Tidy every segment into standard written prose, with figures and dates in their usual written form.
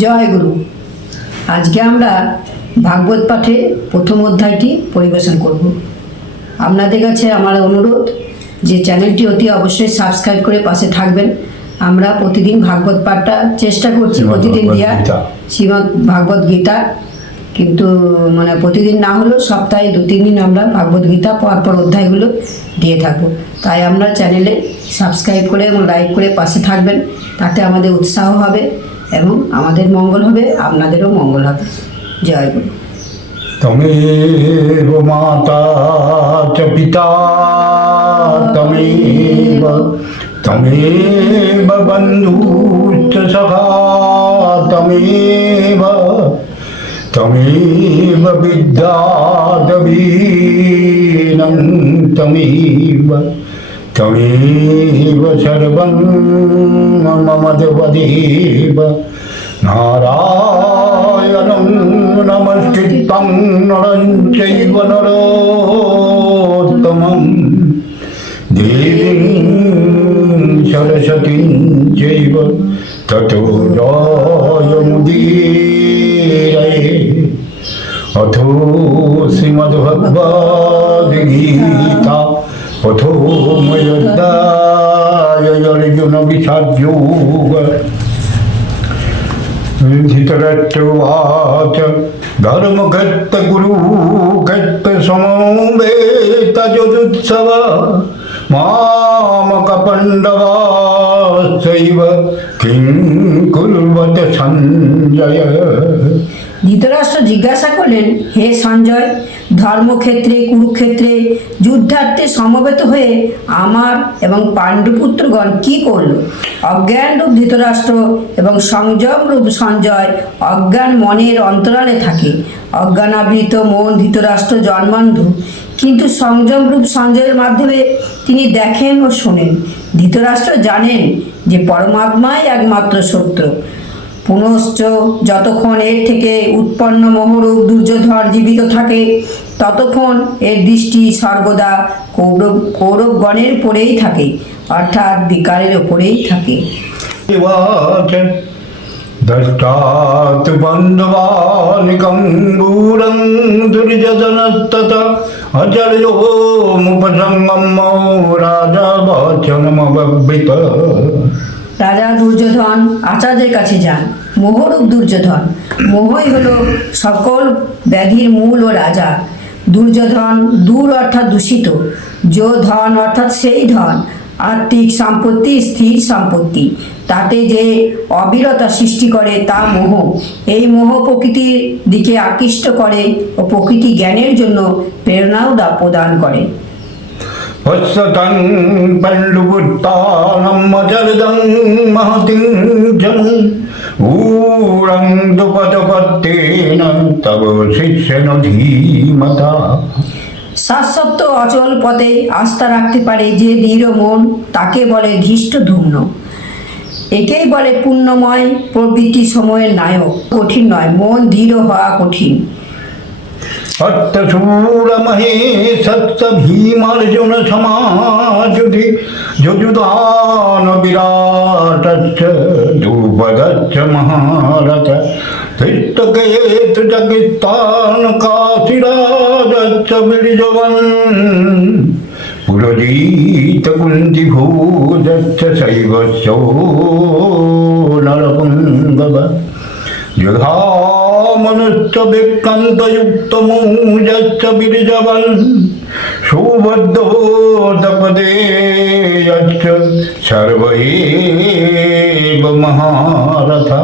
জয় গুরু। আজকে আমরা ভাগবত পাঠে প্রথম অধ্যায়টি পরিবেশন করব। আপনাদের কাছে আমার অনুরোধ যে চ্যানেলটি অতি অবশ্যই সাবস্ক্রাইব করে পাশে থাকবেন। আমরা প্রতিদিন ভাগবত পাঠটা চেষ্টা করছি প্রতিদিন দেওয়ার, শ্রীমদ্ ভাগবত গীতা, কিন্তু প্রতিদিন না হলেও সপ্তাহে 2-3 দিন আমরা ভাগবত গীতা পরপর অধ্যায়গুলো দিয়ে থাকবো। তাই আমরা চ্যানেলে সাবস্ক্রাইব করে এবং লাইক করে পাশে থাকবেন, তাতে আমাদের উৎসাহ হবে এবং আমাদের মঙ্গল হবে, আপনাদেরও মঙ্গল হবে। জয় গুরু। তমেব মাতা চ পিতা তমেব তমেব বন্ধুশ্চ সখা তমেব তমেব বিদ্যাদবীনং তমেব তমেব সর্বং মম দেবদেব নারায়ণং নমস্কৃত্যং নরং চৈব নরোত্তমং দেবীং সরস্বতীং চৈব ততো জয়মুদীরয়ে। অথো শ্রীমদ্ভগবদ্গীতা প্রথমোऽধ্যায় অর্জুন বিষাদযোগ। ধৃতরাষ্ট্রোবাচ ধর্মক্ষেত্র কুরুক্ষেত্র সমবেতযুৎসব মামক পাণ্ডবাশ্চৈব কিং কুর্বত সঞ্জয়। ধৃতরাষ্ট্র জিজ্ঞাসা করলেন, হে সঞ্জয়, ধর্মক্ষেত্রে কুরুক্ষেত্রে যুদ্ধার্থে সমবেত হয়ে আমার এবং পাণ্ডুপুত্রগণ কি করল? অজ্ঞান রূপ ধৃতরাষ্ট্র এবং সংযম রূপ সঞ্জয় অজ্ঞান মনের অন্তরালে থাকে। অজ্ঞানাবৃত মন ধৃতরাষ্ট্র জন্মান্ধ, কিন্তু সংযম রূপ সঞ্জয়ের মাধ্যমে তিনি দেখেন ও শোনেন। ধৃতরাষ্ট্র জানেন যে পরমাত্মাই একমাত্র সত্য। পুনশ্চ যতক্ষণ এর থেকে উৎপন্ন মোহরূপ দুর্যোধন জীবিত থাকে, ততক্ষণ এর দৃষ্টি সর্বদা কৌরবগণের উপরেই থাকে, অর্থাৎ বিকারের উপরেই থাকে। দষ্টাৎ বন্ধবানিকং গূঢ়ং দুর্যোধনস্ততঃ অচর্যোমুপসঙ্গম রাজা বচনমবৃত। রাজা দুর্যোধন আচার্যের কাছে যান। মোহরূপ দুর্যোধন, মোহই হলো সকল ব্যাধির মূল ও রাজা। দুর্যোধন দূর অর্থাৎ দূষিত, ধন অর্থাৎ সেই ধন, আর্থিক সম্পত্তি, স্থির সম্পত্তি, তাতে যে অবিরতা সৃষ্টি করে তা মোহ। এই মোহ প্রকৃতির দিকে আকৃষ্ট করে ও প্রকৃতি জ্ঞানের জন্য প্রেরণাও প্রদান করে। পশ্যতং পাণ্ডুপুত্রাণম অচরিতং মহতিং জনং ঊঢ়ং দ্রুপদপত্যেন তব শিষ্যেন ধীমতা। শাশ্বত অচল পথে আস্থা রাখতে পারে যে দৃঢ় মন, তাকে বলে ধৃষ্ট ধূম্ন। একেই বলে পুণ্যময় প্রবৃত্তি সময়ের নায়ক। কঠিন নয়, মন দৃঢ় হওয়া কঠিন। অত্যশূরমহে সত্য ভীমার্জুন সমাযুধি যযুদান বিরাটস্য দ্রুপদস্য মহারথ ধৃষ্টকেতু জগিস্তান কাশীরাজস্য বীর্যবান পুরজিত কুন্তিভূতস্য শৈবস্য নরপুঙ্গব যুধামনুষ্য বিক্রান্তযুক্ত মৌজস্য বীর্যবান সুবদ্ধোদপদেয়স্য সর্ব এব মহারথা।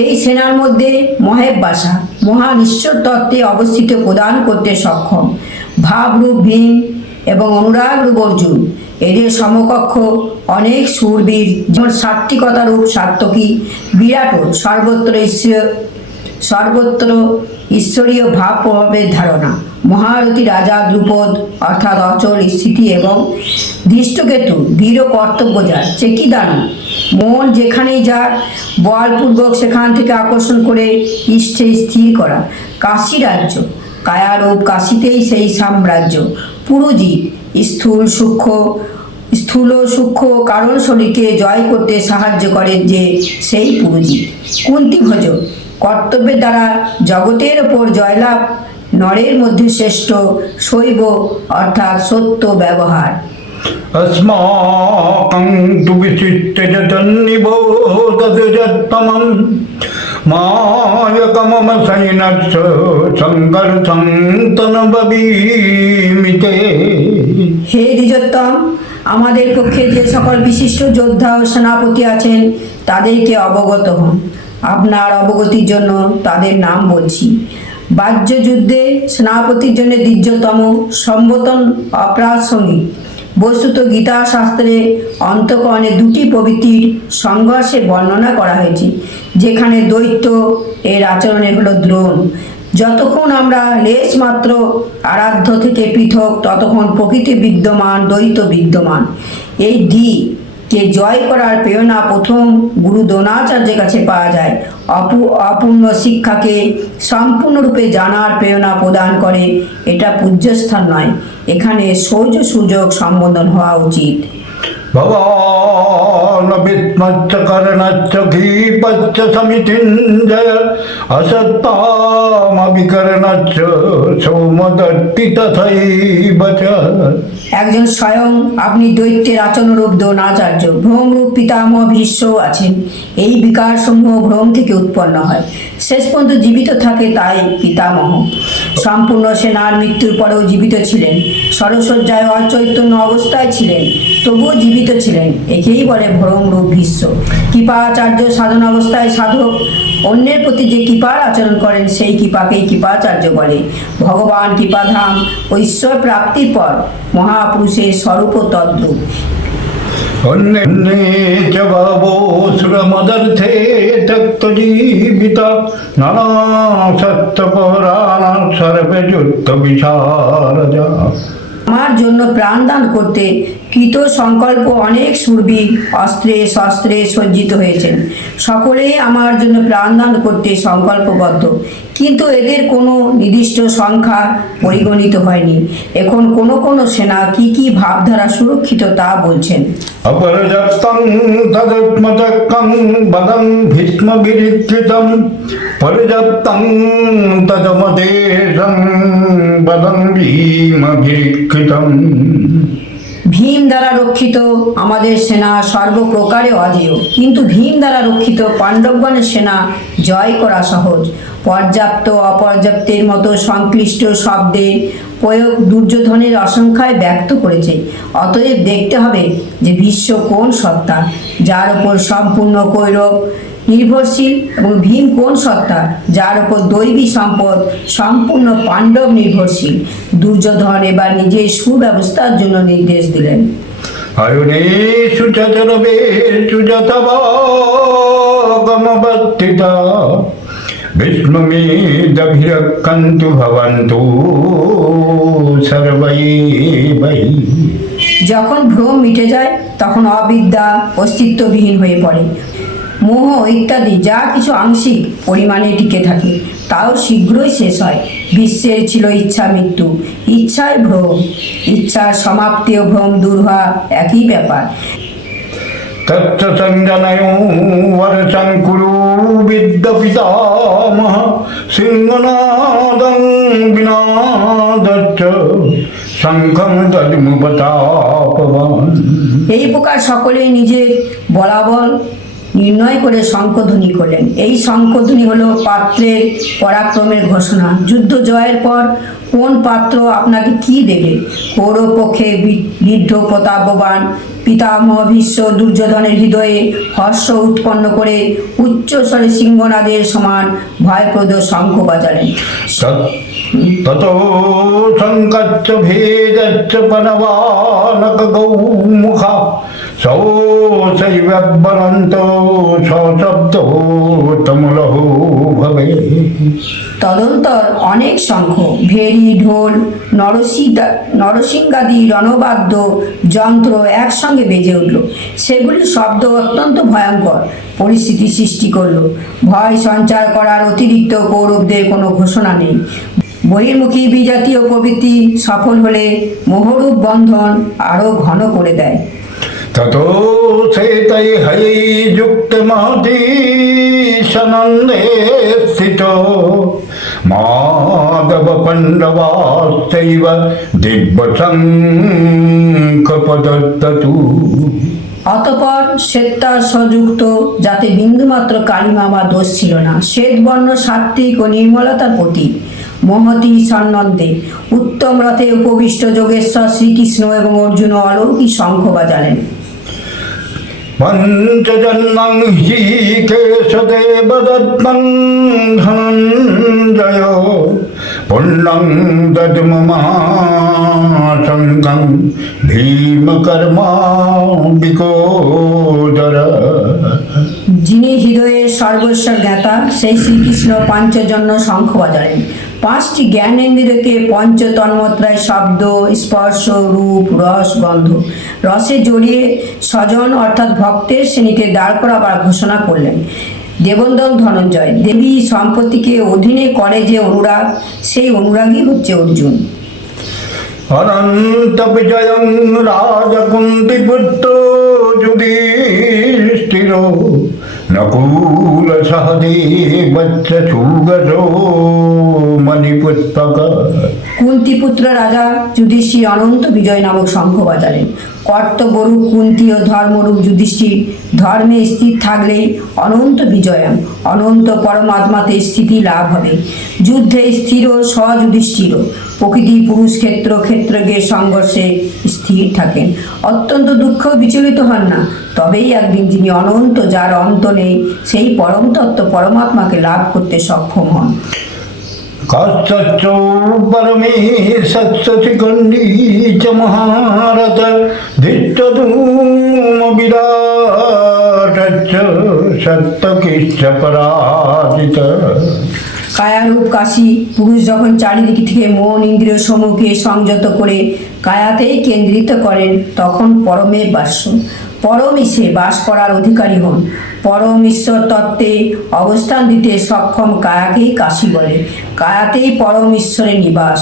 এই সেনার মধ্যে মহেব বাসা, মহান ঈশ্বর তত্ত্বে অবস্থিত প্রদান করতে সক্ষম। ভাবরূপ ভীম এবং অনুরাগ রূপ অর্জুন, এদের সমকক্ষ অনেক শূরবীর, যেমন সাত্ত্বিকতা রূপ সাত্ত্বকী, বিরাট সর্বত্র ঈশ্বরীয় ভাব প্রভাবের ধারণা। মহারথী রাজা দ্রুপদ অর্থাৎ অচল স্থিতি এবং ধৃষ্টকেতু দৃঢ় কর্তব্য যার, চেকিদান মন যেখানেই যার বলপূর্বক সেখান থেকে আকর্ষণ করে ইষ্টে স্থির করা। কাশী রাজ্য, কায়ারূপ কাশীতেই সেই সাম্রাজ্য। পুরুজিৎ স্থূল সূক্ষ্ম স্থূল সূক্ষ্ম কারণ শরীরকে জয় করতে সাহায্য করে যে সেই পুরুজি। কুন্তি ভোজ কর্তব্যের দ্বারা জগতের ওপর জয়লাভ নরের মধ্যে শ্রেষ্ঠ শৈব অর্থাৎ সত্য ব্যবহার। अस्माकं तु विशिष्य जतन्निबोधजत्तमं मायकममसैनस्य सङ्कर्षं तनबीमिते। হে দ্বিজোত্তম, আমাদের পক্ষে যে সকল বিশিষ্ট যোদ্ধা ও সেনাপতি আছেন তাদেরকে অবগত হন। আপনার অবগতির জন্য তাদের নাম বলছি। বাহ্য যুদ্ধে সেনাপতির জন্য দ্বিজোত্তম সম্বোধন অপ্রাসঙ্গিক। বস্তুত গীতা শাস্ত্রে অন্তঃকরণে দুটি প্রবৃত্তির সংঘর্ষে বর্ণনা করা হয়েছে, যেখানে দৈত্য এর আচরণে হলো দ্রোণ। যতক্ষণ আমরা লেশ মাত্র আরাধ্য থেকে পৃথক ততক্ষণ প্রকৃতি বিদ্যমান, দ্বৈত বিদ্যমান। এই কে জয় করার প্রেরণা প্রথম গুরু দ্রোণাচার্যের কাছে পাওয়া যায়। অপূর্ণ শিক্ষাকে সম্পূর্ণরূপে জানার প্রেরণা প্রদান করে। এটা পূজ্যস্থান নয়, এখানে সৌজ সুযোগ সম্বোধন হওয়া উচিত। भवान् विद्मश्च कर्णश्च धीपश्च समितिञ्जय असत्तामविकर्णश्च सौमदत्ति तथैव च। একজন স্বয়ং আপনি দৈত্যের আচরণরূপ দ্রোণাচার্য, ভ্রমরূপ পিতামহ ভীষ্ম আছেন। এই বিকারসমূহ ভ্রম থেকে উৎপন্ন হয়, শেষ পর্যন্ত জীবিত থাকে, তাই পিতামহ। সম্পূর্ণ সেনার মৃত্যুর পরেও জীবিত ছিলেন, সরসজ্জায় অচৈতন্য অবস্থায় ছিলেন, তবুও জীবিত ছিলেন। একেই বলে ভ্রমরূপ ভীষ্ম। কৃপাচার্য সাধন অবস্থায় সাধক অন্যের প্রতি যে কৃপার আচরণ করেন সেই কৃপাকেই কৃপাচার্য বলে। ভগবান কৃপাধাম ও ঈশ্বর প্রাপ্তির পর মহাপুরুষের স্বরূপ তদ্রূপ। अन्ये च बहवोऽसुरमदर्थे त्यक्तजीविता नानासत्यपराणां सर्वयुक्तविशारदा। আমার জন্য প্রাণদান করতে কৃত সংকল্প অনেক শূরবীর অস্ত্রে শস্ত্রে সজ্জিত হয়েছেন। সকলেই আমার জন্য প্রাণদান করতে সংকল্পবদ্ধ, কিন্তু এদের কোনো নির্দিষ্ট সংখ্যা পরিগণিত হয়নি। এখন কোনো সেনা কি কি ভাবধারা সুরক্ষিত তা বলছেন। अपरजक्तं तदत्मचक्रं बलं भीष्मभिरीक्षितं परिजप्तं तदमदेशं बलं भीमभिरीक्षितं। ভীম দ্বারা রক্ষিত আমাদের সেনা সর্বপ্রকারে অজেয়, কিন্তু ভীম দ্বারা রক্ষিত পাণ্ডবগণের সেনা জয় করা সহজ। পর্যাপ্ত অপর্যাপ্তের মতো সংশ্লিষ্ট শব্দের প্রয়োগ দুর্যোধনের অসংখ্যায় ব্যক্ত করেছে। অতএব দেখতে হবে যে বিশ্ব কোন সত্তা যার ওপর সম্পূর্ণ কৌরব নির্ভরশীল, এবং ভীম কোন সত্তা যার ওপর দৈবী সম্পদ সম্পূর্ণ পাণ্ডব নির্ভরশীল। দুর্যোধন এবার নিজের সুব্যবস্থার জন্য নির্দেশ দিলেন। अयुनेषु च सर्वेषु च तवागमवस्थिता विष्णुमेदभिरक्षन्तु भवन्तु सर्वैवै। যখন ভ্রম মিটে যায় তখন অবিদ্যা অস্তিত্ববিহীন হয়ে পড়ে। মোহ ইত্যাদি যা কিছু আংশিক পরিমাণে টিকে থাকে তাও শীঘ্রই শেষ হয়। বিশ্বের ছিল ইচ্ছা মৃত্যু, ইচ্ছায় ভ্রম, ইচ্ছার সমাপ্তি ও ভ্রম দূর হওয়া একই ব্যাপার। तच्च सञ्जनयो वरशङ्कुरो विद्यपितामह सिंहनादं विनादच्च शङ्खं तद्मुपतापवान्। এই প্রকার সকলেই নিজের বলাবল নির্ণয় করে শঙ্খধ্বনি করলেন। এই শঙ্খধ্বনি হলো পাত্রের পরাক্রমের ঘোষণা। যুদ্ধ জয়ের পর কোন পাত্র আপনাকে কি দেবে? কৌরব পক্ষে বৃদ্ধ প্রতাপবান পিতামহ ভীষ্ম দুর্যোধনের হৃদয়ে হর্ষ উৎপন্ন করে উচ্চস্বরে সিংহনাদের সমান ভয়প্রদ শঙ্খ বাজালেন। ततो शङ्कच्च भेदच्च पनवानकगौमुखा सौसैवबलन्तो सशब्दो तमुलहो भवे। তদন্তর অনেক শঙ্খ, ভেরি, ঢোল, নরসিংহাদি রণবাদ্য যন্ত্র একসঙ্গে বেজে উঠল। সেগুলির শব্দ অত্যন্ত ভয়ঙ্কর পরিস্থিতি সৃষ্টি করল। ভয় সঞ্চার করার অতিরিক্ত কৌরবদের কোনো ঘোষণা নেই। বহির্মুখী বিজাতীয় প্রবৃত্তি সফল হলে মোহরূপ বন্ধন আরও ঘন করে দেয়। ततो सेतै हयै युक्तमहतीशनन्दे स्थितो माधव पण्डवाश्चैव दिव्यशङ्खपदत्ततु। অতঃপর শ্বেতা সযুক্ত, যাতে বিন্দুমাত্র কালিমা বা দোষ ছিল না, শ্বেতবর্ণ সাত্ত্বিক ও নির্মলতার প্রতীক, মহতী সন্নন্দে উত্তম রথে উপবিষ্ট যোগেশ্বর শ্রীকৃষ্ণ এবং অর্জুন অলৌকিক শঙ্খ বাজালেন। পঞ্চজন্মং হি কেশদেবদত্তং ধনঞ্জয় পুণ্যং দদ্মমাশঙ্কং ভীমকর্মাম্বিকোদর। যিনি হৃদয়ের সর্বস্ব জ্ঞাতা, সেই শ্রীকৃষ্ণ পাঞ্চজন্য শঙ্খ বাজালেন। পাঁচটি জ্ঞানেন্দ্রিয়কে পঞ্চ তন্মাত্রায় শব্দ, স্পর্শ, রূপ, রস, গন্ধ রসে জড়িয়ে স্বজন অর্থাৎ ভক্তের শ্রেণীতে দাঁড় করাবার ঘোষণা করলেন। দেবন্দন ধনঞ্জয়, দেবী সম্পত্তিকে অধীনে করে যে অনুরাগ, সেই অনুরাগই হচ্ছে অর্জুন। অনন্ত বিজয়ং রাজকুন্তিপুত্র যুধিষ্ঠির নকুল সহদেবচ্চ সুগজো মণিপুস্তক। কুন্তিপুত্র রাজা যুধিষ্ঠির অনন্ত বিজয় নামক শঙ্খ বাজালেন। কর্তব্যরূপ কুন্তি ও ধর্মরূপ যুধিষ্ঠির ধর্মে স্থির থাকলেই অনন্ত বিজয়ম, অনন্ত পরমাত্মাতে স্থিতি লাভ হবে। যুদ্ধে স্থির স্বযুধিষ্ঠির প্রকৃতি পুরুষ ক্ষেত্র ক্ষেত্রজ্ঞের সংঘর্ষে স্থির থাকেন, অত্যন্ত দুঃখ বিচলিত হন না। তবেই একদিন যিনি অনন্ত, যার অন্ত নেই, সেই পরম তত্ত্ব পরমাত্মাকে লাভ করতে সক্ষম হন। কশ্চ পরমে সৎসচিকণ্ডী চ মহারথ ধৃষ্টধূম বিরাটচ্চ সত্যকিশ্চ পরাজিত। কায়ারূপ কাশী পুরুষ যখন চারিদিক থেকে মন ইন্দ্রিয় সমূহকে সংযত করে কায়াতেই কেন্দ্রিত করেন, তখন পরমে বাস্য, পরম ঈশে বাস করার অধিকারী হন। পরম ঈশ্বর তত্ত্বে অবস্থান দিতে সক্ষম কায়াকেই কাশী বলে। কায়াতেই পরম ঈশ্বরের নিবাস।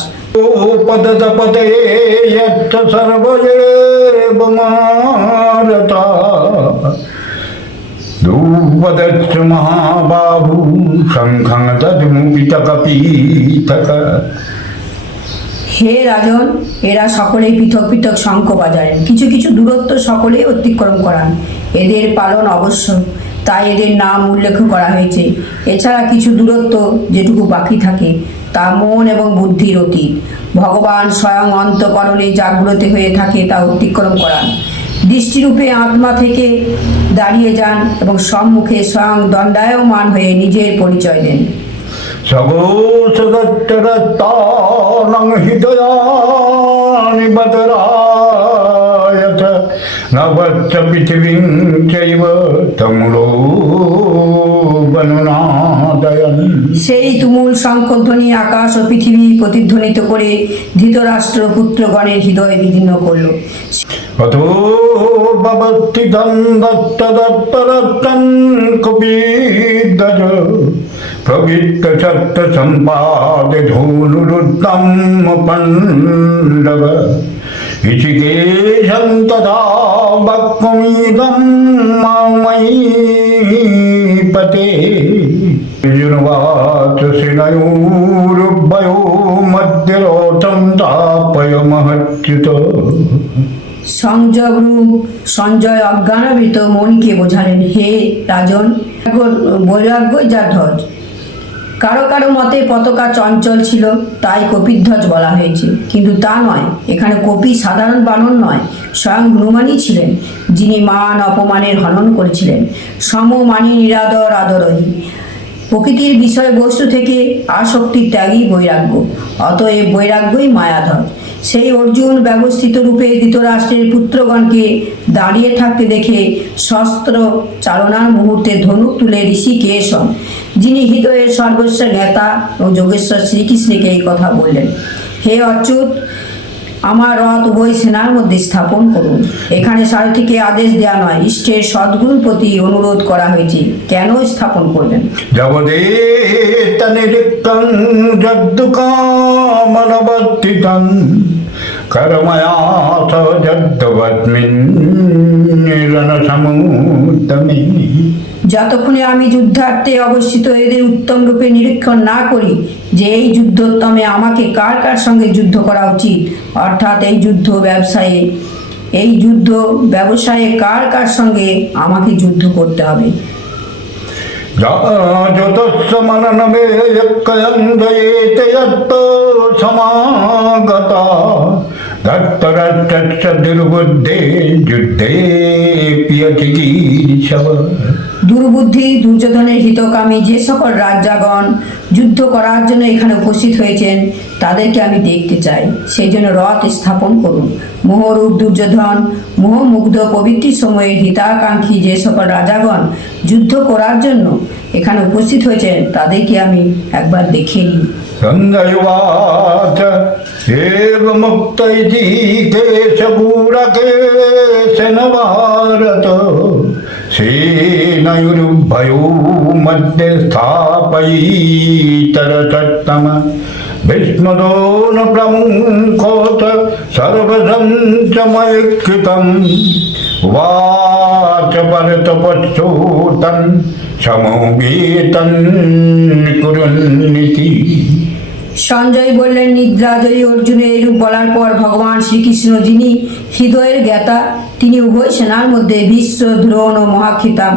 পদতপতে যচ্চ সর্বজেব মহারতা ধ্রুপদচ্চ মহাবাহু শঙ্খং দদ্মুপিতকপীতক। হে রাজন, এরা সকলেই পৃথক পৃথক শঙ্খ বাজারেন, কিছু কিছু দূরত্ব সকলেই অতিক্রম করান। এদের পালন অবশ্যক, তাই এদের নাম উল্লেখ করা হয়েছে। এছাড়া কিছু দূরত্ব যেটুকু বাকি থাকে তা মন এবং বুদ্ধির অতীত। ভগবান স্বয়ং অন্তঃকরণে জাগ্রত হয়ে থাকে, তা অতিক্রম করান। দৃষ্টিরূপে আত্মা থেকে দাঁড়িয়ে যান এবং সম্মুখে স্বয়ং দণ্ডায়মান হয়ে নিজের পরিচয় দেন। সগোসদত্তরত্তানং হৃদয়ানি বদরায়ত নবচ্চ পৃথিবীং চৈব তমুলো বনুনাদয়ন। সেই তুমুল শঙ্খধ্বনি আকাশ ও পৃথিবী প্রতিধ্বনিত করে ধৃতরাষ্ট্র পুত্রগণের হৃদয় বিদীর্ণ করল। অতো ভবস্থিতং দত্তদত্তরত্তং কপিধ্বজ প্রবৃত্ত সত্য সম্পাদে ধনুরুদ্ধম পণ্ডব। ঋষিকেশং তথা বক্তুমিদং মাময়ীপতে। অর্জুনবাচ সেনয়োरुभयो মধ্যরথং তাপয় মহচ্যুত। সংযম রূপ সঞ্জয় অজ্ঞানাবৃত মনকে বোঝালেন। হে রাজন, বৈরাগ্যই যা ধ্বজ। কারো কারো মতে পতাকা চঞ্চল ছিল, তাই কপিধ্বজ বলা হয়েছে, কিন্তু তা নয়। এখানে কপি সাধারণ বানর নয়, স্বয়ং হনুমানই ছিলেন, যিনি মান অপমানের হনন করেছিলেন। সমমানী নিরাদর আদরহী, প্রকৃতির বিষয়বস্তু থেকে আসক্তি ত্যাগই বৈরাগ্য। অতএব বৈরাগ্যই মায়াধর। সেই অর্জুন ব্যবস্থিত রূপে ধৃতরাষ্ট্রের পুত্রগণকে দাঁড়িয়ে থাকতে দেখে শস্ত্র চালনার মুহূর্তে ধনুক তুলে ঋষিকেশ, যিনি হৃদয়ের সর্বস্ব জ্ঞাতা ও যোগেশ্বর শ্রীকৃষ্ণকে এই কথা বললেন। হে অচ্যুত, আমার রথ উভয় সেনার মধ্যে স্থাপন করুন। এখানে সারথীকে আদেশ দেওয়া নয়, ইষ্টের সদ্গুরুর প্রতি অনুরোধ করা হয়েছে। কেন স্থাপন করবেন? জগদেতনিরিক্তং যদ্দুকামনবর্তিতং कर्मया सजद्वस्मिन् रणसमुद्यमे। যতক্ষণে আমি যুদ্ধার্থে অবস্থিত এদের উত্তম রূপে নিরীক্ষণ না করি যে এই যুদ্ধোত্তমে আমাকে কার কার সঙ্গে যুদ্ধ করা উচিত, অর্থাৎ এই যুদ্ধ ব্যবসায়ে কার কার সঙ্গে আমাকে যুদ্ধ করতে হবে। যতস্য মননমে যক্কয়ঞ্জয়েতে যত্ত সমাগতা দত্তরচ্চ দুর্বুদ্ধে যুদ্ধে পিয়চিকীর্ষব। দুর্বুদ্ধি দুর্যোধনের হিতকামী যে সকল রাজাগণ যুদ্ধ করার জন্য এখানে উপস্থিত হয়েছেন তাদেরকে আমি দেখতে চাই, সেই জন্য রথ স্থাপন করুন। মোহরূপ দুর্যোধন, মোহমুগ্ধ প্রবৃত্তি সময়ের হিতাকাঙ্ক্ষী যে সকল রাজাগণ যুদ্ধ করার জন্য এখানে উপস্থিত হয়েছেন তাদেরকে আমি একবার দেখে নিই। সঞ্জয়বাচ এবমুক্ত ইতি কেশপুরকেশন ভারত সেনয়োरुभयो मध्ये स्थापयितरतत्तम विस्मरो न प्रमुखोत सर्वसञ्चमयकृतम् वाच परतपश्चोतन् সমবেতন কুরুন্নীতি। সঞ্জয় বললেন, নিদ্রাজয়ী অর্জুনের এরূপ বলার পর ভগবান শ্রীকৃষ্ণ যিনি হৃদয়ের জ্ঞাতা, তিনি উভয় সেনার মধ্যে ভীষ্ম, দ্রোণ ও মহাক্ষিতাম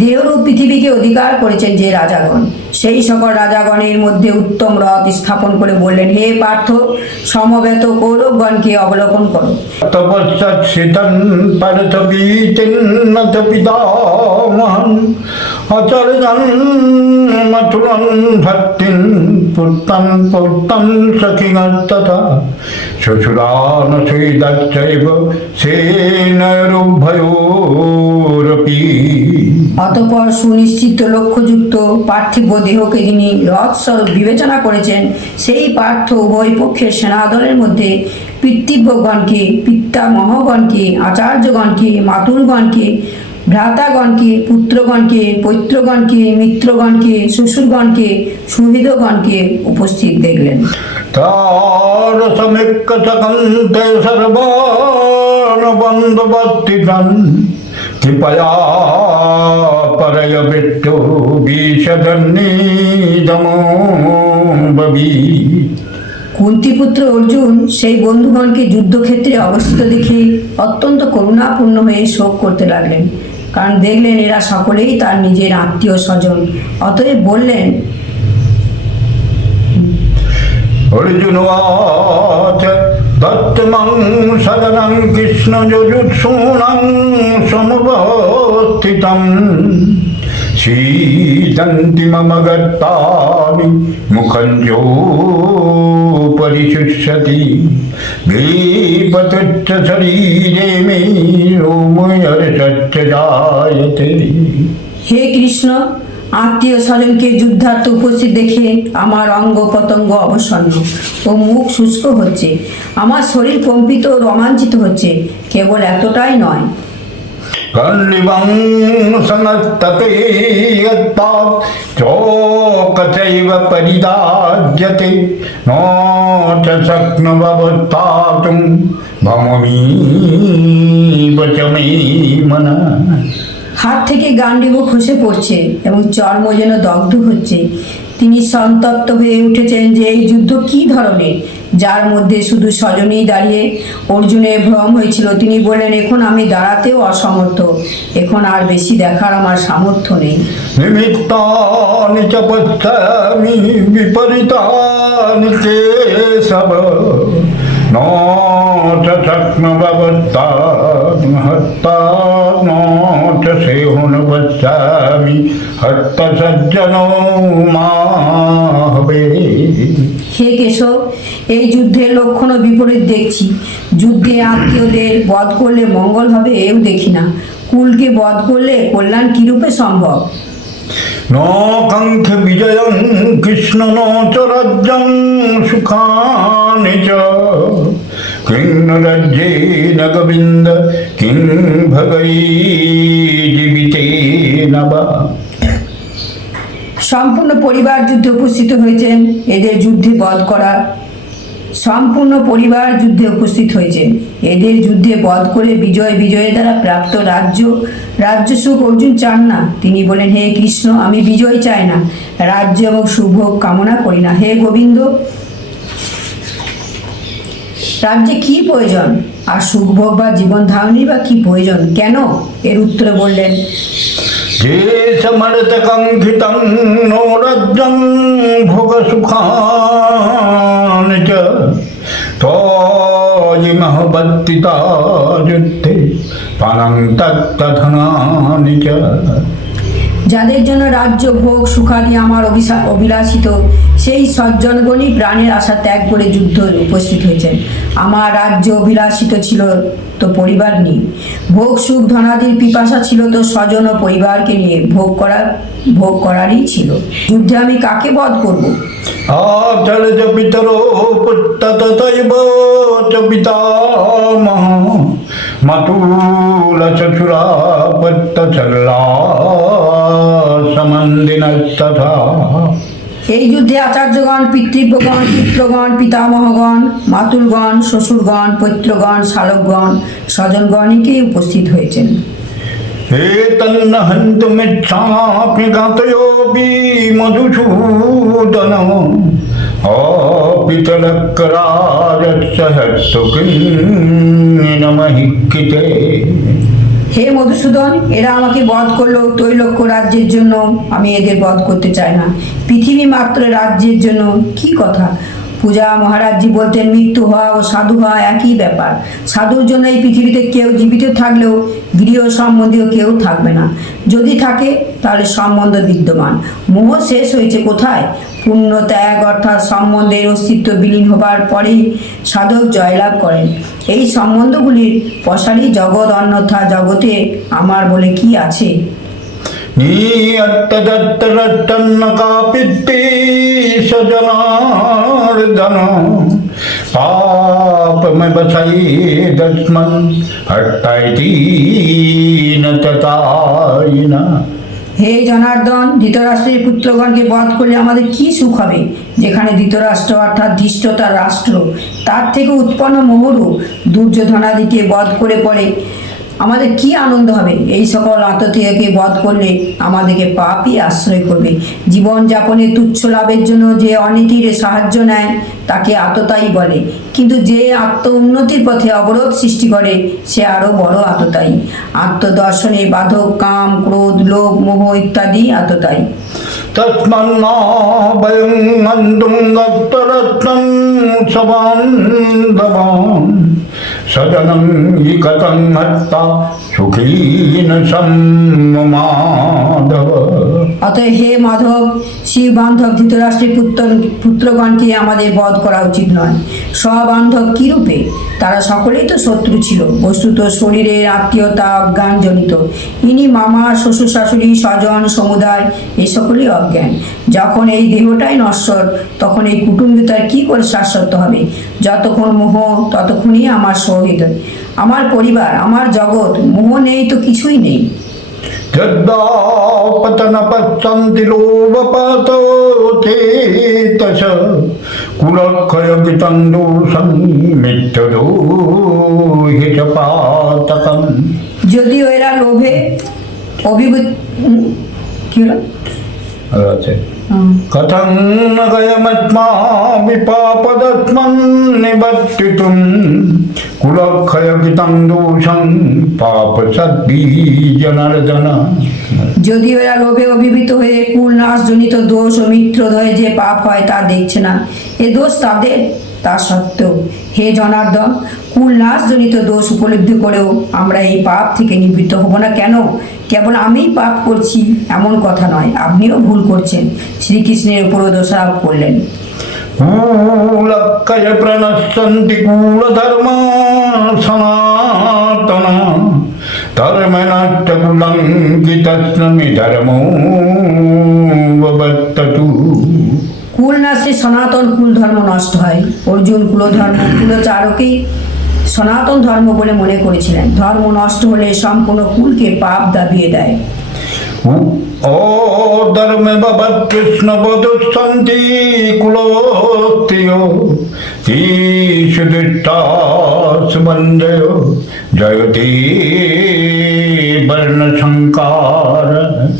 দেহরূপ পৃথিবীকে অধিকার করেছেন যে রাজাগণ, সেই সকল রাজাগণের মধ্যে উত্তম রথ স্থাপন করে বললেন, হে পার্থ, সমবেত কৌরবগণকে অবলোকন করো। তপস্যাৎ শীতং পারতবীতিন্নত পিতামহং আচার্যং মথুরং ভক্তিং পুত্রং পৌত্রং সখিগং তথা শ্বশুরান সুহৃদশ্চৈব সেনয়োरुभयोरपि। অতঃপর সুনিশ্চিত লক্ষ্যযুক্ত পার্থিব দেহকে যিনি রথস্বরূপ বিবেচনা করেছেন সেই পার্থ উভয় পক্ষের সেনাদলের মধ্যে পিতৃব্যগণকে, পিতামহগণকে, আচার্যগণকে, মাতুলগণকে, ভ্রাতাগণকে, পুত্রগণকে, পৈত্রগণকে, মিত্রগণকে, শ্বশুরগণকে, সুহৃদগণকে উপস্থিত দেখলেন। তার সমিক্কচকন্তে সর্বান বন্দোবস্তিতন কৃপয়া পরয় বিট্টু বিষদন্নিদমোববি। কুন্তিপুত্র অর্জুন সেই বন্ধুগণকে যুদ্ধক্ষেত্রে অবস্থিত দেখে অত্যন্ত করুণাপূর্ণ হয়ে শোক করতে লাগলেন, কারণ দেখলেন এরা সকলেই তার নিজের আত্মীয় স্বজন। অতএব বললেন, অর্জুনবাচ দত্তমং সদনং কৃষ্ণ যজুৎসূনং সমবস্থিতং শীতন্তি মম গত্তানি মুখং পরিশুষ্যতি বিপতুচ্চ শরীরে মে রোমহর্ষশ্চ জায়তে। হে কৃষ্ণ, আত্মীয় স্বজনকে যুদ্ধার্থে উপস্থিত দেখে আমার অঙ্গ প্রত্যঙ্গ অবসন্ন ও মুখ শুষ্ক হচ্ছে, আমার শরীর কম্পিত ও রোমাঞ্চিত হচ্ছে। কেবল এতটাই নয়, কর্ণিবং সমস্ততে যত্পাপ চোকচৈব পরিদাজ্যতে ন চ শক্নুববস্থাতুম ভমমীব চ মে মনঃ। হাত থেকে গান্ডীব খসে পড়ছে এবং চর্ম যেন দগ্ধ হচ্ছে। তিনি সন্তপ্ত হয়ে উঠেছেন যে এই যুদ্ধ কি ধরনের, যার মধ্যে শুধু স্বজনেই দাঁড়িয়ে। অর্জুনের ভ্রম হয়েছিল, তিনি বললেন, এখন আমি দাঁড়াতেও অসমর্থ, এখন আর বেশি দেখার আমার সামর্থ্য নেই। নিমিত্তানি চ পশ্যামি বিপরীতানি কেশব ন চ শক্নুববস্থাতুম হত্যা ন চ সেহুন পশ্যামি হত্য সজ্জনো মাহবে। হে কেশব, এই যুদ্ধের লক্ষণ ও বিপরীত দেখছি। যুদ্ধে আত্মীয়দের বধ করলে মঙ্গল হবে এও দেখি না, কুলকে বধ করলে কল্যাণ কিরূপে সম্ভব। ন কাঙ্ক্ষে বিজয়ং কৃষ্ণ ন চ রাজ্যং সুখানি চ কিং ন রাজ্যেন গোবিন্দ কিং ভগৈ জীবিতেন বা। সম্পূর্ণ পরিবার যুদ্ধে উপস্থিত হয়েছেন এদের যুদ্ধে বধ করার সম্পূর্ণ পরিবার যুদ্ধে উপস্থিত হয়েছেন। এদের যুদ্ধে বধ করে বিজয়ের দ্বারা প্রাপ্ত রাজ্য সুখ অর্জুন চান না। তিনি বলেন, হে কৃষ্ণ, আমি বিজয় চাই না, রাজ্য এবং সুভোগ কামনা করি না। হে গোবিন্দ, রাজ্যে কি প্রয়োজন, আর সুখভোগ বা জীবন ধারণই বা কি প্রয়োজন, কেন? এর উত্তরে বললেন, যে সমর্থকঙ্কিতং নো রাজ্যং ভোগ সুখানি চ তয়িমহ বত্তিতা যুদ্ধে পানং তত্তধনানি চ। যাদের জন্য রাজ্য ভোগ সুখাদি আমার অভিলাষিত, সেই সজ্জনগণই প্রাণের আশা ত্যাগ করে যুদ্ধ উপস্থিত হয়েছেন। আমার রাজ্য অভিলাষিত ছিল তো পরিবার নেই, ভোগ সুখ ধনাদির পিপাসা ছিল তো স্বজন ও পরিবারকে নিয়ে ভোগ করারই ছিল। যুদ্ধে আমি কাকে বধ করব? আচল চ পিতরো পুত্র তথৈব চ পিতামহ মাতুল শ্বশুরা পুত্র চল্লা সমন্দিনস্তথা। এই যুদ্ধে আচার্যগণ, পিতৃগণ, পিতামহগণ, মাতুলগণ, শ্বশুরগণ, পৈত্রগণ, শালকগণ, স্বজনগণকে উপস্থিত হয়েছেন। এতন্ন হন্তুমিচ্ছাপি গাতয়োপি মধুসূদন অপিতলক্রাজস্য হস্তকিন্নমহিক্ষিতে। হে মধুসূদন, এরা আমাকে বধ করলো তৈলক্য রাজ্যের জন্য, আমি এদের বধ করতে চাই না। পৃথিবী মাত্র রাজ্যের জন্য কি কথা? পূজা মহারাজজি বলতেন, মৃত্যু হওয়া ও সাধু হওয়া একই ব্যাপার। সাধুর জন্য এই পৃথিবীতে কেউ জীবিত থাকলেও গৃহ সম্বন্ধীয় কেউ থাকবে না, যদি থাকে তাহলে সম্বন্ধ বিদ্যমান। মোহ শেষ হয়েছে কোথায়? পুণ্য ত্যাগ অর্থাৎ সম্বন্ধের অস্তিত্ব বিলীন হবার পরেই সাধক জয়লাভ করেন। এই সম্বন্ধগুলির পশারি জগৎ, অন্যথা জগতে আমার বলে কি আছে? নিয়ত্তদত্তরত্তন্ন কাপিত্তি সজনার্দন পাপমবসৈদস্মন হর্তাইতি ন ততায়িনা। হে জনার্দন, ধৃতরাষ্ট্রের পুত্রগণকে বধ করলে আমাদের কি সুখ হবে? যেখানে ধৃতরাষ্ট্র অর্থাৎ ধৃষ্টতার রাষ্ট্র, তার থেকে উৎপন্ন মোহরু দুর্যোধনাদিকে বধ করে পড়ে আমাদের কি আনন্দ হবে? এই সকল আততীয়কে বধ করলে আমাদেরকে পাপই আশ্রয় করবে। জীবনযাপনে তুচ্ছ লাভের জন্য যে অনীতির সাহায্য নেয় তাকে আততায়ী বলে, কিন্তু যে আত্ম উন্নতির পথে অবরোধ সৃষ্টি করে সে আরও বড় আততায়ী। আত্মদর্শনে বাধক কাম, ক্রোধ, লোভ, মোহ ইত্যাদি আততায়ী। তস্মান্ন বয়ং অন্তুং দত্তরত্নং সবান্ধবান সজনং ইকতং হত্যা সুখীন সম্মাধব। অতএব হে মাধব, শিব বান্ধব ধৃতরাষ্ট্রের পুত্রগণকে আমাদের বধ করা উচিত নয়। স্ববান্ধব কি রূপে? তারা সকলেই তো শত্রু ছিল, বস্তুত শরীরের আত্মীয়তা অজ্ঞানজনিত। ইনি মামা, শ্বশুর শাশুড়ি, স্বজন সমুদায় এ সকলই অজ্ঞান। যখন এই দেহটাই নশ্বর, তখন এই কুটুম্বিতার কি করে শাশ্বত হবে? যতক্ষণ মোহ ততক্ষণই আমার সহিত, আমার পরিবার, আমার জগৎ। মোহ নেই তো কিছুই নেই। যদ্দাপতন পশ্যন্তি লোভপাতো চেতস কুলক্ষয় গীতং দোষং মিথ্যদোহি চ পাতকম। যদিও এরা লোভে কি হলো? আছে কথং ন গয়মস্মাভি পাপদস্মন নিবর্তিতুম কুলক্ষয় গীতং দোষং পাপ সদ্বীজনার্দন। যদিও এরা লোভে অভিভূত হয়ে কুল নাশজনিত দোষ ও মিত্রদ্বয়ে যে পাপ হয় তা দেখছে না, এ দোষ তাদের। তা সত্ত্বেও হে জনার্দন, কুল নাশজনিত দোষ উপলব্ধি করেও আমরা এই পাপ থেকে নিবৃত্ত হব না কেন? কেবল আমিই পাপ করছি এমন কথা নয়, আপনিও ভুল করছেন। শ্রীকৃষ্ণের উপরও দোষারোপ করলেন। কুলক্ষয় প্রণশ্যন্তি কুলধর্মা সনাতন ধর্মেনাচ্চ কুলঙ্কিতস্মি ধর্মো ববত্ততু। কুল নাশে সনাতন কুল ধর্ম নষ্ট হয়। অর্জুন কুলচারকেই সনাতন ধর্ম বলে মনে করেছিলেন। ধর্ম নষ্ট হলে সম্পূর্ণ কুলকে পাপ দাবিয়ে দেয়। ও ধর্মে বাবা কৃষ্ণ বধুসন্তি কুলোস্তিয় ঈশুদিত্তাস বন্দয় জয়তি বর্ণ সংকার।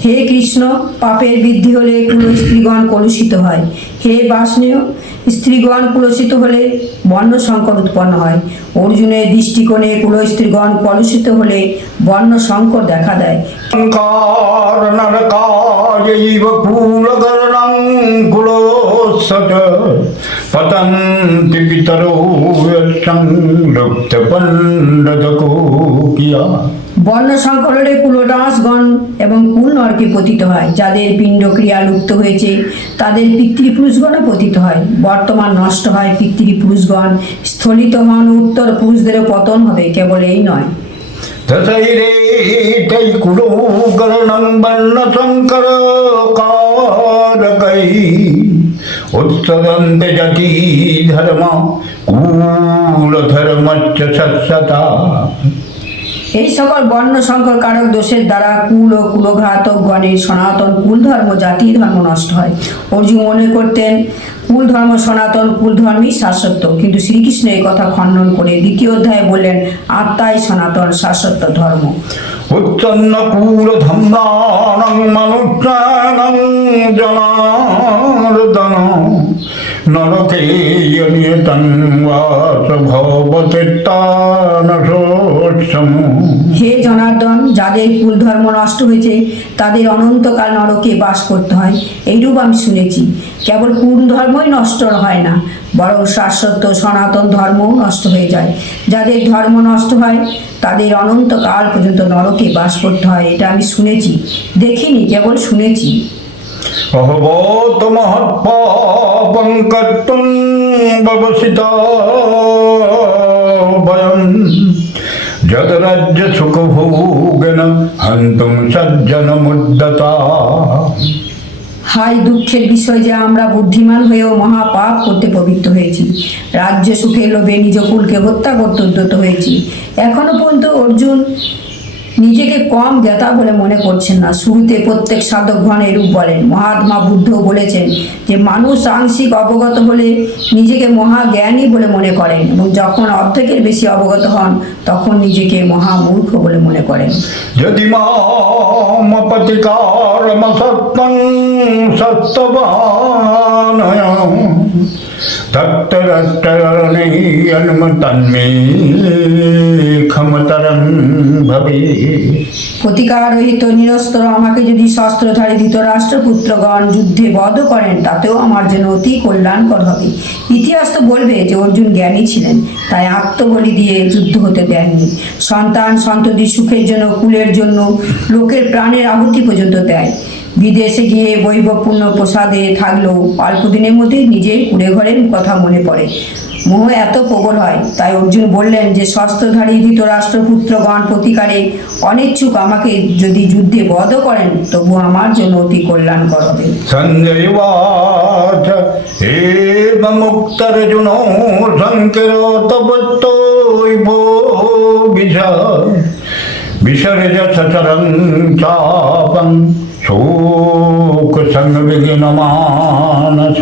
হে কৃষ্ণ, পাপের বৃদ্ধি হলে কুল স্ত্রীগণ কলুষিত হয়। হে বাষ্ণেয়, স্ত্রীগণ কুলসিত হলে বর্ণ সংকর উৎপন্ন হয়। অর্জুনের দৃষ্টিকোণে কুল স্ত্রীগণ কলুষিত হলে বর্ণ সংকর দেখা দেয়। সংকার নরকায়ৈব কুলকর্ণং কুলোৎসচ পতন্তি পিতরো সংরক্তপণ্ডদকোকিয়া। বর্ণ সংকর হলে কুলদাসগণ এবং কুল নরকে পতিত হয়। যাদের পিণ্ডক্রিয়া লুপ্ত হয়েছে তাদের পিতৃপুরুষগণও পতিত হয়। বর্তমান নষ্ট হয় পিতৃপুরুষগণ, স্থলিত হন, উত্তর পুরুষদেরও পতন হবে। কেবল এই নয়, তথৈরেতৈ কুলোকর্ণং বর্ণসংকর কারকৈ উৎসরন্তে জাতি ধর্ম কুলধর্মস্য সস্যতা। এই সকল বর্ণ সংকর কারক দোষের দ্বারা কুল ও কুলঘাতক গণের সনাতন কুল ধর্ম, জাতি ধর্ম নষ্ট হয়। অর্জুন মনে করতেন কুল ধর্ম সনাতন, কুল ধর্মই শাশ্বত। কিন্তু শ্রীকৃষ্ণ এই কথা খণ্ডন করে দ্বিতীয় অধ্যায়ে বললেন আত্মাই সনাতন শাশ্বত ধর্ম। উচ্ছন্ন কুলধম্রাণং মনুষ্যাণং জনার্দন নরকে নিয়তং বাস ভবতীর্থানশোৎসম। হে জনার্দন, যাদের কুল ধর্ম নষ্ট হয়েছে তাদের অনন্তকাল নরকে বাস করতে হয়, এইরূপ আমি শুনেছি। কেবল কুল ধর্মই নষ্ট হয় না, বরং শাশ্বত সনাতন ধর্মও নষ্ট হয়ে যায়। যাদের ধর্ম নষ্ট হয় তাদের অনন্তকাল পর্যন্ত নরকে বাস করতে হয়, এটা আমি শুনেছি, দেখিনি, কেবল শুনেছি। অহবত মহৎপাপং কর্তুং ব্যবসিতা বয়ং যদরাজ্য সুখভোগেন হন্তুং সজ্জনমুদ্যতা। হাই দুঃখের বিষয় যে আমরা বুদ্ধিমান হয়েও মহাপাপ করতে প্রবৃত্ত হয়েছি। রাজ্য সুখের লোভে নিজ কুলকে হত্যা করতে উদ্যত হয়েছি। এখনো পর্যন্ত অর্জুন নিজেকে কম জ্ঞাতা বলে মনে করছেন না। শুরুতে প্রত্যেক সাধকগণ এরূপ বলেন। মহাত্মা বুদ্ধ বলেছেন যে মানুষ আংশিক অবগত হলে নিজেকে মহাজ্ঞানী বলে মনে করেন এবং যখন অর্ধেকের বেশি অবগত হন তখন নিজেকে মহামূর্খ বলে মনে করেন। যদি মামপতিকারম সত্যং সত্যবানয় তত্তরত্তরণীয়ন্মতন্মে ক্ষমতরং ভবে। প্রতিকারহিত নিরস্ত্র আমাকে যদি শস্ত্রধারী ধৃতরাষ্ট্রপুত্রগণ যুদ্ধে বধ করেন তাতেও আমার জন্য অতি কল্যাণকর হবে। ইতিহাস তো বলবে যে অর্জুন জ্ঞানী ছিলেন, তাই আত্মবলি দিয়ে যুদ্ধ হতে দেননি। সন্তান সন্ততি সুখের জন্য, কুলের জন্য লোকের প্রাণের আহুতি পর্যন্ত দেয়। বিদেশে গিয়ে বৈভবপূর্ণ প্রসাদে থাকলেও অল্প দিনের মধ্যেই নিজের কুড়ে ঘরের কথা মনে পড়ে। মোহ এত প্রবল হয়, তাই অর্জুন বললেন যে শস্ত্রধারী ধৃতরাষ্ট্রপুত্রগণ প্রতিকারে অনিচ্ছুক আমাকে যদি যুদ্ধে বধ করেন তবু আমার জন্য অতি কল্যাণকর হবে। সঞ্জয় বাচ মুক্তর্জুন শঙ্কর তপস্তৈব বিসর্জ সচরং চাপং শোক সংবিঘ্ন মানস।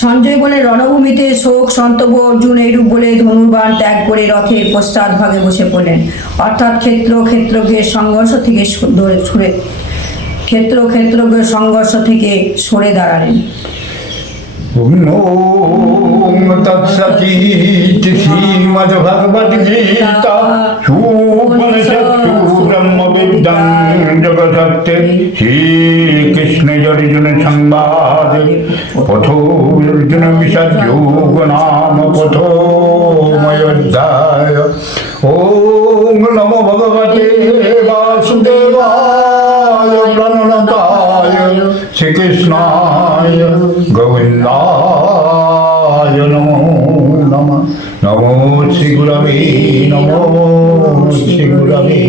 সঞ্জয় বলে রণভূমিতে শোক সন্তব্য অর্জুন এইরূপ বলে ধনুর্বাণ ত্যাগ করে রথের পশ্চাৎ ভাগে বসে পড়লেন। অর্থাৎ ক্ষেত্রজ্ঞের সংঘর্ষ থেকে সরে দাঁড়ালেন। ওম তৎসদিতি শ্রীমদ্ভগবদ্গীতা উপনিষৎসু ব্রহ্মবিদ্যাং জগৎসত্যে শ্রীকৃষ্ণ অর্জুন সংবাদ পথো অর্জুন বিষাদযোগ নাম প্রথমোऽধ্যায়। ওম নমো ভগবতে বাসুদেবায় প্रणताय श्रीकृष्णाय गोविन्दाय नमो नमः। नमो श्री गुरवे, नमो श्री गुरवे।